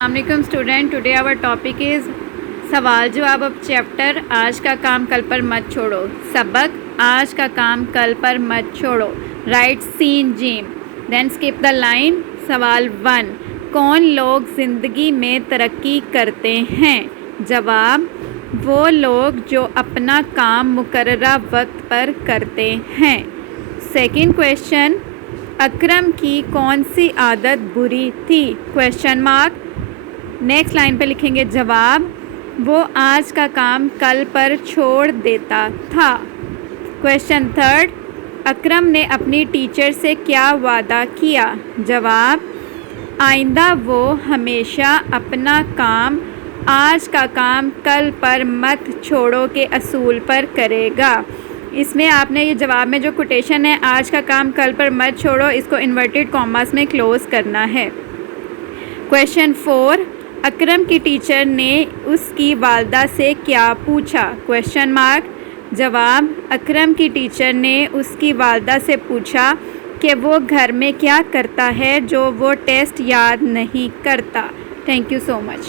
السلام علیکم students. Today our topic is سوال جواب اب چیپٹر آج کا کام کل پر مت چھوڑو. سبق آج کا کام کل پر مت چھوڑو. رائٹ سین جیم دین اسکپ دا لائن. سوال 1 کون لوگ زندگی میں ترقی کرتے ہیں؟ جواب وہ لوگ جو اپنا کام مقررہ وقت پر کرتے ہیں. سیکنڈ کویشچن اکرم کی کون سی عادت بری تھی؟ Question mark. نیکسٹ لائن پہ لکھیں گے جواب وہ آج کا کام کل پر چھوڑ دیتا تھا. کویشچن تھرڈ اکرم نے اپنی ٹیچر سے کیا وعدہ کیا؟ جواب آئندہ وہ ہمیشہ اپنا کام آج کا کام کل پر مت چھوڑو کے اصول پر کرے گا. اس میں آپ نے یہ جواب میں جو کوٹیشن ہے آج کا کام کل پر مت چھوڑو اس کو انورٹڈ کاماز میں کلوز کرنا ہے. کویشچن 4 اکرم کی ٹیچر نے اس کی والدہ سے کیا پوچھا؟ Question mark. جواب اکرم کی ٹیچر نے اس کی والدہ سے پوچھا کہ وہ گھر میں کیا کرتا ہے جو وہ ٹیسٹ یاد نہیں کرتا. Thank you so much.